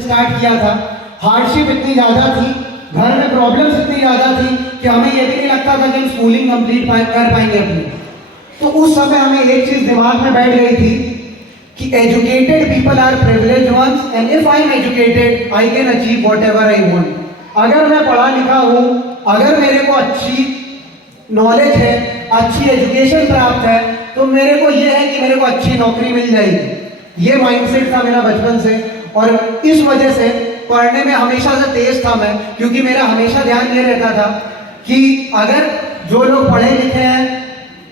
Start किया था। Hardship इतनी ज़्यादा थी, घर में प्रॉब्लम्स इतनी ज़्यादा थी कि हमें ये भी नहीं लगता था कि हम स्कूलिंग कंप्लीट कर पाएंगे अपनी। तो उस समय हमें एक चीज़ दिमाग में बैठ गई थी कि educated people are privileged ones and if I am educated I can achieve whatever I want. अगर मैं पढ़ा लिखा हूँ, अगर मेरे को अच्छी नॉलेज है, अच्छी एजुकेशन प्राप्त है, तो मेरे को ये है कि मेरे को अच्छी नौकरी मिल जाएगी। ये माइंडसेट था मेरा बचपन से, और इस वजह से पढ़ने में हमेशा से तेज था मैं, क्योंकि मेरा हमेशा ध्यान ये रहता था कि अगर जो लोग पढ़े लिखे हैं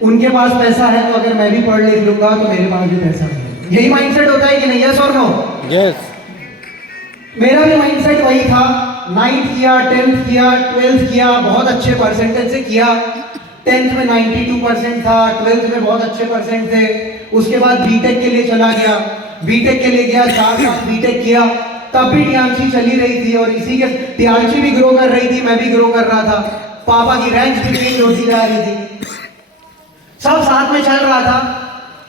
उनके पास पैसा है, तो अगर मैं भी पढ़ लिख लूंगा तो मेरे पास भी पैसा है। यही माइंडसेट होता है कि नहीं? यस और नो? यस। मेरा भी माइंडसेट वही था। 9th किया, 10th किया, 12th किया, बहुत अच्छे परसेंटेज से किया। 10th में 92% था, 12th में बहुत अच्छे परसेंट थे। उसके बाद बीटेक के लिए चला गया, बीटेक के लिए गया, 4 साल बीटेक किया। तब भी टियांशी चली रही थी, और इसी के टियांशी भी ग्रो कर रही थी, मैं भी ग्रो कर रहा था। पापा की रैंक भी चेंज होती जा रही थी, सब साथ में चल रहा था।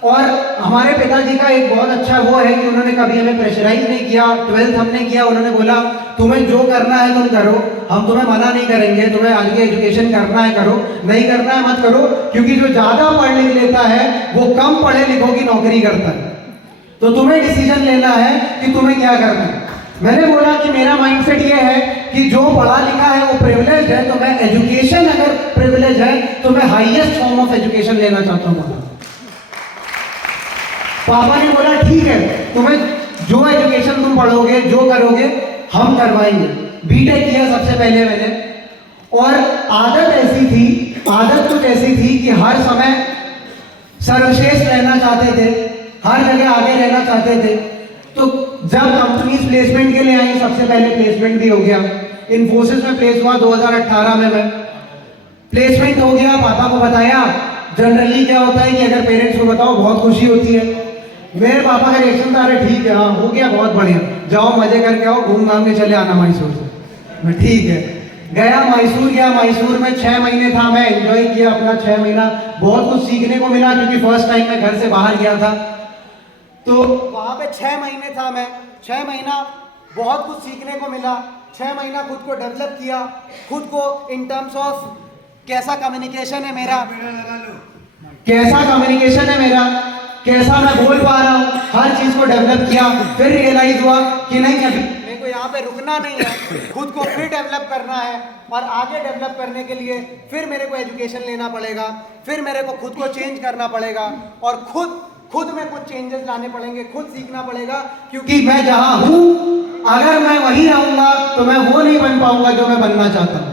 और हमारे पिताजी का एक बहुत अच्छा वो है कि उन्होंने कभी हमें प्रेशराइज नहीं किया। 12th हमने किया, उन्होंने बोला तुम्हें जो करना है तुम करो, हम तुम्हें मना नहीं करेंगे, तुम्हें आगे एजुकेशन करना है करो, नहीं करना है मत करो, क्योंकि जो ज्यादा पढ़ लिख लेता है वो कम पढ़े लिखों की नौकरी करता है। तो तुम्हें डिसीजन लेना है कि तुम्हें क्या करना है। मैंने बोला कि मेरा माइंडसेट ये है कि जो पढ़ा लिखा है वो प्रिविलेज है, तो मैं एजुकेशन अगर प्रिविलेज है तो मैं हाईएस्ट फॉर्म ऑफ एजुकेशन लेना चाहता हूँ। पापा ने बोला ठीक है, तुम्हें जो एजुकेशन तुम पढ़ोगे, जो करोगे हम करवाएंगे। बीटेक किया सबसे पहले मैंने, और आदत ऐसी थी, आदत कुछ ऐसी थी कि हर समय सर्वश्रेष्ठ रहना चाहते थे, हर जगह आगे रहना चाहते थे। तो जब कंपनीज प्लेसमेंट के लिए आई, सबसे पहले प्लेसमेंट भी हो गया। इन्फोसिस में प्लेस हुआ 2018 में, मैं प्लेसमेंट हो गया। पापा को बताया। जनरली क्या होता है कि अगर पेरेंट्स को बताओ बहुत खुशी होती है। मेरे पापा का रिएक्शन था, अरे ठीक है, हाँ हो गया, बहुत बढ़िया, जाओ मजे करके आओ, घूम घाम के चले आना मैसूर से। मैं ठीक है, गया मैसूर, गया मैसूर में 6 महीने था मैं, एंजॉय किया अपना 6 महीना। बहुत कुछ सीखने को मिला, क्योंकि फर्स्ट टाइम मैं घर से बाहर गया था। तो वहाँ पे 6 महीने था मैं, 6 महीना बहुत कुछ सीखने को मिला। 6 महीना खुद को डेवलप किया, खुद को इन टर्म्स ऑफ कैसा कम्युनिकेशन है मेरा, कैसा कम्युनिकेशन है मेरा, कैसा मैं बोल पा रहा हूँ, हर चीज को डेवलप किया। फिर रियलाइज हुआ कि नहीं, अभी मेरे को यहाँ पे रुकना नहीं है, खुद को फिर डेवलप करना है, और आगे डेवलप करने के लिए फिर मेरे को एजुकेशन लेना पड़ेगा, फिर मेरे को खुद को चेंज करना पड़ेगा, और खुद में कुछ चेंजेस लाने पड़ेंगे, खुद सीखना पड़ेगा। क्योंकि मैं जहाँ हूँ, अगर मैं वहीं रहूंगा तो मैं वो नहीं बन पाऊंगा जो मैं बनना चाहता हूँ।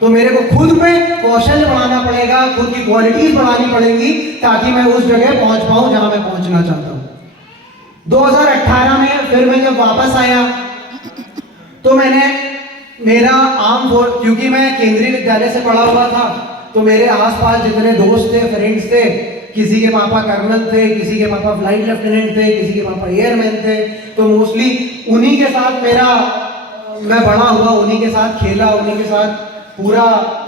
तो मेरे को खुद में कौशल बढ़ाना पड़ेगा, खुद की क्वालिटीज बढ़ानी पड़ेगी, ताकि मैं उस जगह पहुंच पाऊं जहां मैं पहुंचना चाहता हूं। 2018 में फिर मैं जब वापस आया, तो मैंने मेरा क्योंकि मैं केंद्रीय विद्यालय से पढ़ा हुआ था, तो मेरे आसपास जितने दोस्त थे, फ्रेंड्स थे, किसी के पापा कर्नल थे, किसी के पापा फ्लाइट लेफ्टिनेंट थे, किसी के पापा एयरमैन थे। तो मोस्टली उन्हीं के साथ मैं बड़ा हुआ, उन्हीं के साथ खेला, उन्हीं के साथ पूरा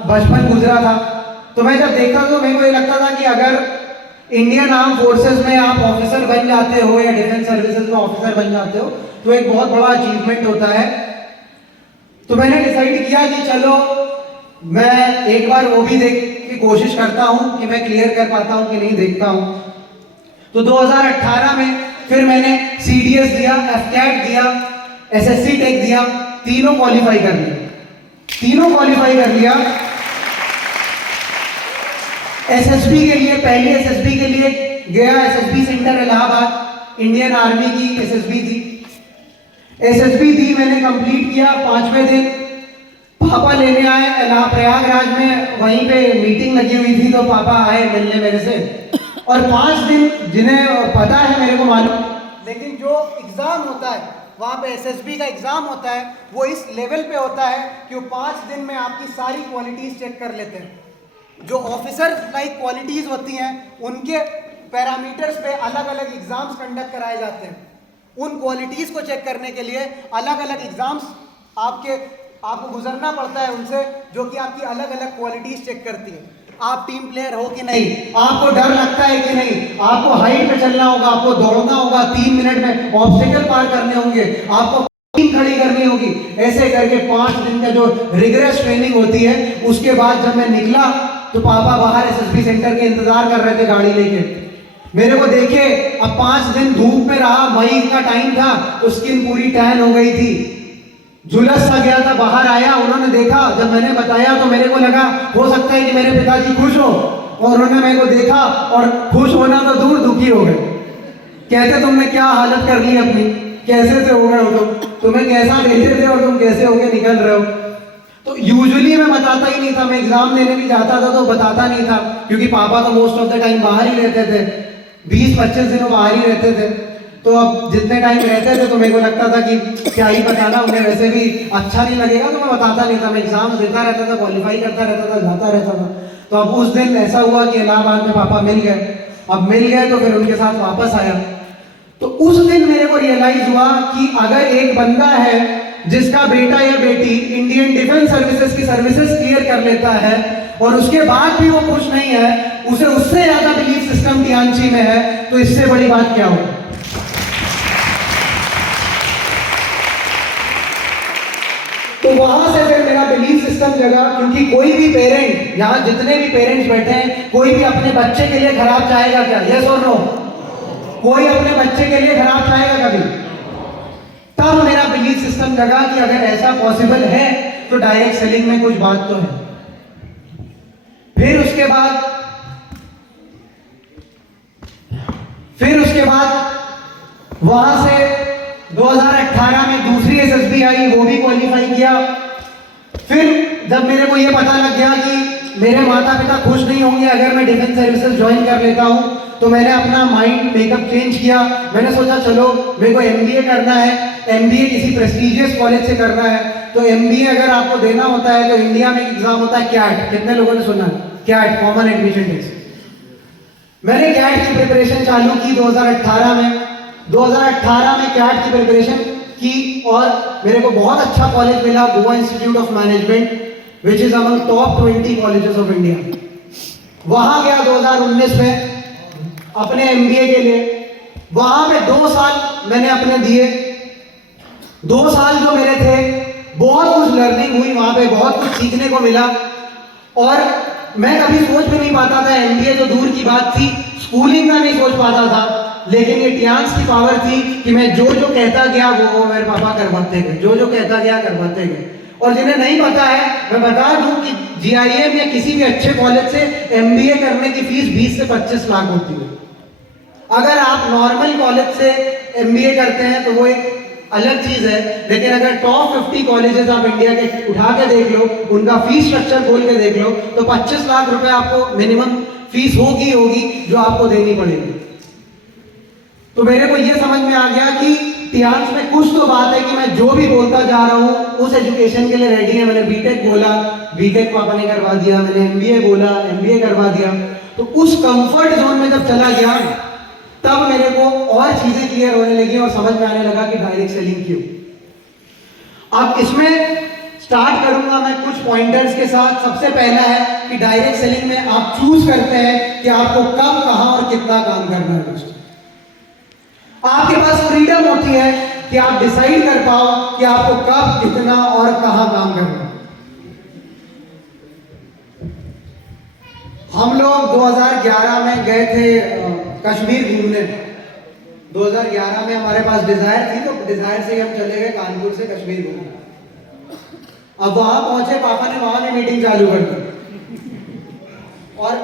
बचपन गुजरा था। तो मैं जब देखा तो मेरे को ये लगता था कि अगर इंडियन आर्म फोर्सेस में आप ऑफिसर बन जाते हो, या डिफेंस सर्विसेज में ऑफिसर बन जाते हो, तो एक बहुत बड़ा अचीवमेंट होता है। तो मैंने डिसाइड किया कि चलो मैं एक बार वो भी देख की कोशिश करता हूँ कि मैं क्लियर कर पाता हूँ कि नहीं, देखता हूँ। तो 2018 में फिर मैंने CDS दिया, FCAT दिया, SSC टेक दिया, तीनों क्वालिफाई कर लिया, तीनों क्वालिफाई कर लिया। SSB के लिए, पहले SSB के लिए गया, SSB centre Allahabad, Indian army की SSB थी। SSB दी, मैंने कंप्लीट किया। 5वें दिन पापा लेने आए प्रयागराज में, वहीं पे मीटिंग लगी हुई थी, तो पापा आए मिलने मेरे से। और 5 दिन, जिन्हें पता है मेरे को मालूम, लेकिन जो एग्जाम होता है वहाँ पे SSB का एग्जाम होता है, वो इस लेवल पे होता है कि वो 5 दिन में आपकी सारी क्वालिटीज चेक कर लेते हैं। जो ऑफिसर लाइक क्वालिटीज होती हैं, उनके पैरामीटर्स पे अलग अलग एग्जाम्स कंडक्ट कराए जाते हैं। उन क्वालिटीज को चेक करने के लिए अलग अलग एग्जाम्स आपको गुजरना पड़ता है उनसे, जो कि आपकी अलग अलग क्वालिटीज चेक करती है। आप टीम प्लेयर हो कि नहीं, आपको डर लगता है कि नहीं, आपको हाइट पे चलना होगा, आपको दौड़ना होगा, 3 मिनट में ऑब्स्टिकल पार करने होंगे, आपको टीम खड़ी करनी होगी, ऐसे करके 5 दिन का जो रिग्रेस ट्रेनिंग होती है, उसके बाद जब मैं निकला तो पापा बाहर एसएसबी सेंटर के इंतजार कर रहे थे गाड़ी लेके। मेरे को देखे, अब 5 दिन धूप में रहा, मई का टाइम था, तो स्किन पूरी टैन हो गई थी, झुलस सा गया था। बाहर आया, उन्होंने देखा, जब मैंने बताया तो मेरे को लगा हो सकता है कि मेरे पिताजी खुश हो, और उन्होंने मेरे को देखा और खुश होना तो दूर, दुखी हो गए। कहते तुमने क्या हालत कर ली अपनी, कैसे से हो गए हो तुम्हें कैसा भेजे थे और तुम कैसे होके निकल रहे हो। तो यूजुअली मैं बताता ही नहीं था, मैं एग्जाम देने भी जाता था तो बताता नहीं था, क्योंकि पापा तो मोस्ट ऑफ द टाइम बाहर ही रहते थे, 20-25 दिनों बाहर ही रहते थे। तो अब जितने टाइम रहते थे तो मेरे को लगता था कि क्या ही बताना, उन्हें वैसे भी अच्छा नहीं लगेगा, तो मैं बताता नहीं था। मैं एग्जाम देता रहता था, क्वालिफाई करता रहता था, जाता रहता था। तो अब उस दिन ऐसा हुआ कि इलाहाबाद में पापा मिल गए। अब मिल गए तो फिर उनके साथ वापस आया। तो उस दिन मेरे को रियलाइज हुआ कि अगर एक बंदा है जिसका बेटा या बेटी इंडियन डिफेंस सर्विसेज की सर्विसेज क्लियर कर लेता है और उसके बाद भी वो खुश नहीं है, उसे उससे ज्यादा बिलीफ सिस्टम टियांची में है, तो इससे बड़ी बात क्या होगी। तो वहां से फिर मेरा बिलीफ सिस्टम जगा, क्योंकि कोई भी पेरेंट, यहां जितने भी पेरेंट्स बैठे हैं, कोई भी अपने बच्चे के लिए खराब चाहेगा क्या? यस और नो? कोई अपने बच्चे के लिए खराब चाहेगा कभी? तब मेरा बिलीफ सिस्टम जगा कि अगर ऐसा पॉसिबल है तो डायरेक्ट सेलिंग में कुछ बात तो है। फिर उसके बाद वहां से 2018 में दूसरी एसएसबी आई, वो भी क्वालिफाई किया। फिर जब मेरे को ये पता लग गया कि मेरे माता पिता खुश नहीं होंगे अगर मैं डिफेंस सर्विसेज ज्वाइन कर लेता हूं, तो मैंने अपना माइंड मेकअप चेंज किया। मैंने सोचा चलो मेरे को एमबीए करना है, एमबीए किसी प्रेस्टिजियस कॉलेज से करना है। तो एमबीए अगर आपको देना होता है तो इंडिया में एक एग्जाम होता है कैट, कितने लोगों ने सुना? CAT, common admission test. मैंने कैट की प्रिपरेशन चालू की 2018 में। 2018 में कैट की प्रिपरेशन की और मेरे को बहुत अच्छा कॉलेज मिला, Goa institute of management, which is among top 20 colleges of India. वहां गया 2019 में अपने एमबीए के लिए। वहां पे 2 साल मैंने अपने दिए। 2 साल जो मेरे थे, बहुत कुछ लर्निंग हुई वहां पे, बहुत कुछ सीखने को मिला। और मैं कभी सोच भी नहीं पाता था, एमबीए तो दूर की बात थी, स्कूलिंग का नहीं सोच पाता था, लेकिन ये टियांस की पावर थी कि मैं जो जो कहता गया वो मेरे पापा करवाते गए, जो जो कहता गया करवाते गए। और जिन्हें नहीं पता है मैं बता दूं कि जीआईएम या किसी भी अच्छे कॉलेज से एमबीए करने की फीस 20 से 25 लाख होती है। अगर आप नॉर्मल कॉलेज से एमबीए करते हैं तो वो एक अलग चीज है, लेकिन अगर टॉप 50 कॉलेजेस आप इंडिया के उठा के देख लो, उनका फीस स्ट्रक्चर खोल के देख लो, तो 25 लाख रुपए आपको मिनिमम फीस होगी जो आपको देनी पड़ेगी। तो मेरे को ये समझ में आ गया कि टियांस में कुछ तो बात है कि मैं जो भी बोलता जा रहा हूँ उस एजुकेशन के लिए रेडी है। मैंने बीटेक बोला, बीटेक पापा ने करवा दिया, मैंने एमबीए बोला, एमबीए करवा दिया। तो उस कंफर्ट जोन में जब चला गया तब मेरे को और चीजें क्लियर होने लगी और समझ में आने लगा कि डायरेक्ट सेलिंग क्यों। अब इसमें स्टार्ट करूंगा मैं कुछ पॉइंटर्स के साथ। सबसे पहला है कि डायरेक्ट सेलिंग में आप चूज करते हैं कि आपको कब, कहां और कितना काम करना है। दोस्तों, आपके पास फ्रीडम होती है कि आप डिसाइड कर पाओ कि आपको कब, कितना और कहां काम करना है। हम लोग 2011 में गए थे कश्मीर घूमने। 2011 में हमारे पास डिजायर थी, तो डिजायर से हम चले गए कानपुर से कश्मीर घूमने। अब वहां पहुंचे, पापा ने वहां भी मीटिंग चालू कर दी और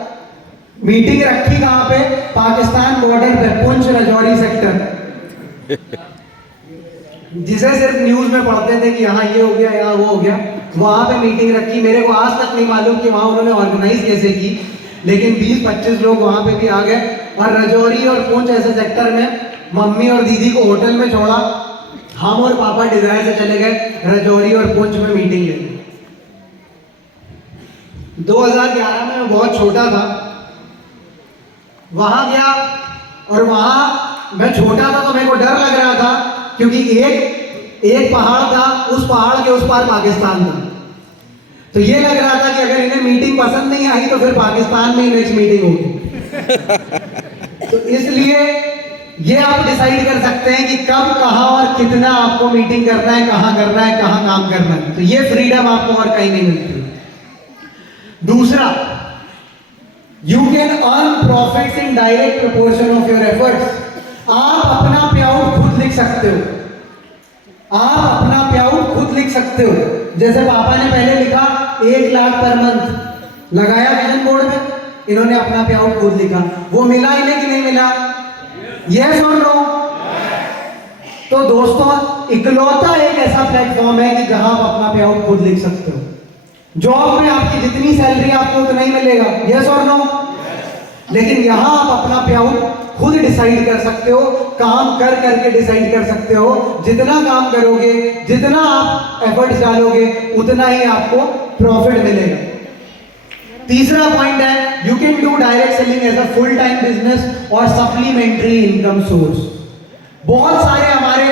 मीटिंग रखी कहां पे? पाकिस्तान बॉर्डर पे, पुंछ राजौरी सेक्टर, जिसे सिर्फ न्यूज में पढ़ते थे कि यहाँ ये हो गया, यहाँ वो हो गया। वहां पे मीटिंग रखी। मेरे को आज तक नहीं मालूम कि वहां उन्होंने ऑर्गेनाइज कैसे की, लेकिन 20-25 लोग वहां पे भी आ गए और राजौरी और पुंछ ऐसे सेक्टर में मम्मी और दीदी को होटल में छोड़ा। हम और पापा डिजायर से चले गए राजौरी और पुंछ में मीटिंग लेने। 2011 में मैं बहुत छोटा था, वहां गया और वहां मैं छोटा था तो मेरे को डर लग रहा था, क्योंकि एक पहाड़ था, उस पहाड़ के उस पार पाकिस्तान था। तो ये लग रहा था कि अगर इन्हें मीटिंग पसंद नहीं आई तो फिर पाकिस्तान में ही नेक्स्ट मीटिंग होगी। तो इसलिए ये आप डिसाइड कर सकते हैं कि कब, कहां और कितना आपको मीटिंग करना है, कहां करना है, कहां काम करना है। तो ये फ्रीडम आपको और कहीं नहीं मिलती। दूसरा, you can earn profits in direct proportion of your efforts. आप अपना पे आउट खुद लिख सकते हो, आप अपना पे आउट खुद लिख सकते हो। जैसे पापा ने पहले लिखा 1 लाख पर मंथ, लगाया विजन बोर्ड में, इन्होंने अपना पे आउट खुद लिखा, वो मिला इन्हें कि नहीं मिला? यस और नो? तो दोस्तों, इकलौता एक ऐसा प्लेटफॉर्म है कि जहां आप अपना पे आउट खुद लिख सकते हो। जॉब में आपकी जितनी सैलरी आपको उतना ही मिलेगा, यस और नो? लेकिन यहां आप अपना पे आउट खुद डिसाइड कर सकते हो, काम कर करके डिसाइड कर सकते हो। जितना काम करोगे, जितना आप एफर्ट्स डालोगे, उतना ही आपको प्रॉफिट मिलेगा। तीसरा पॉइंट है, you can do direct selling as a full time business और सप्लीमेंट्री इनकम सोर्स। बहुत सारे हमारे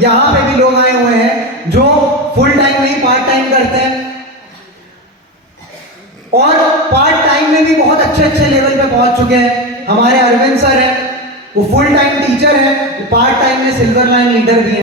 यहां पे भी लोग आए हुए हैं जो फुल टाइम नहीं पार्ट टाइम करते हैं, और पार्ट टाइम में भी बहुत अच्छे अच्छे लेवल पे पहुंच चुके हैं। हमारे अरविंद सर हैं, वो फुल टाइम टीचर है, पार्ट टाइम में सिल्वर लाइन लीडर भी है।